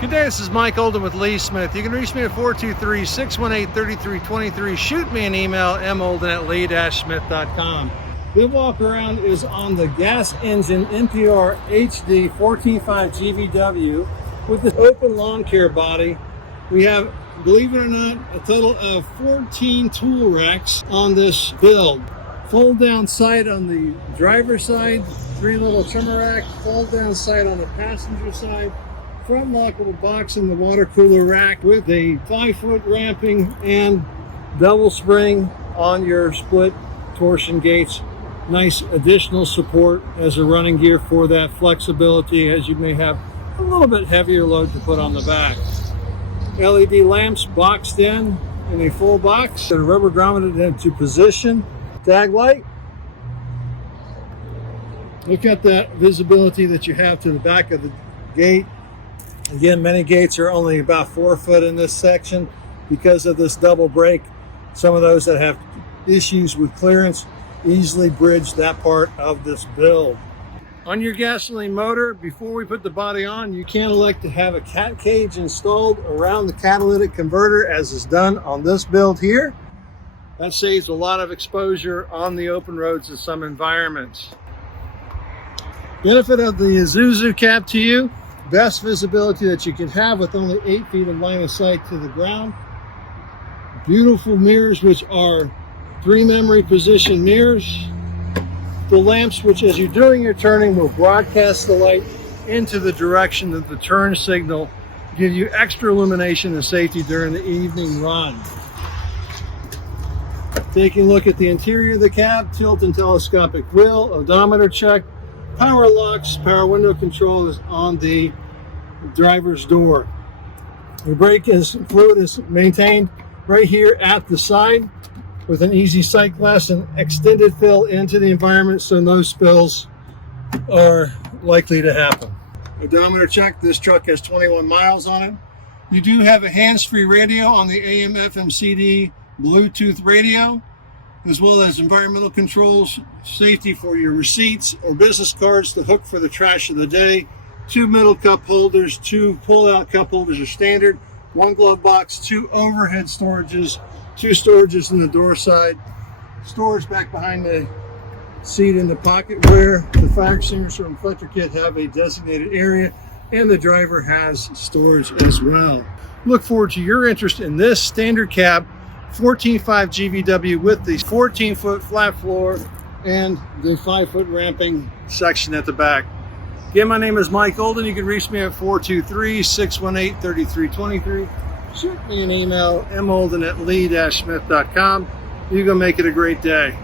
Good day, this is Mike Olden with Lee Smith. You can reach me at 423-618-3323. Shoot me an email, molden@lee-smith.com. The walk around is on the gas engine NPR-HD 14.5 GVW with the open lawn care body. We have, believe it or not, a total of 14 tool racks on this build. Fold down side on the driver's side, 3 little trimmer rack, fold down side on the passenger side, front lockable box in the water cooler rack with a 5-foot ramping and double spring on your split torsion gates. Nice additional support as a running gear for that flexibility, as you may have a little bit heavier load to put on the back. LED lamps boxed in a full box that are rubber grommeted into position. Tag light. Look at that visibility that you have to the back of the gate. Again, many gates are only about 4 foot in this section because of this double brake. Some of those that have issues with clearance easily bridge that part of this build. On your gasoline motor, before we put the body on, you can elect to have a cat cage installed around the catalytic converter, as is done on this build here. That saves a lot of exposure on the open roads in some environments. Benefit of the Isuzu cab to you: best visibility that you can have with only 8 feet of line of sight to the ground. Beautiful mirrors, which are 3 memory position mirrors. The lamps, which as you're doing your turning, will broadcast the light into the direction of the turn signal, give you extra illumination and safety during the evening run. Taking a look at the interior of the cab: tilt and telescopic wheel, odometer check, power locks, power window control is on the driver's door. The brake fluid is maintained right here at the side with an easy sight glass and extended fill into the environment, so no spills are likely to happen. Odometer check: this truck has 21 miles on it. You do have a hands-free radio on the AM, FM, CD, Bluetooth radio, as well as environmental controls, safety for your receipts or business cards, the hook for the trash of the day, 2 middle cup holders, 2 pull-out cup holders are standard, 1 glove box, 2 overhead storages, 2 storages in the door side, storage back behind the seat in the pocket where the fire extinguisher and reflector kit have a designated area, and the driver has storage as well. Look forward to your interest in this standard cab 14.5 GVW with the 14-foot flat floor and the 5-foot ramping section at the back. Again, my name is Mike Olden. You can reach me at 423-618-3323. Shoot me an email, molden@lee-smith.com. You go make it a great day.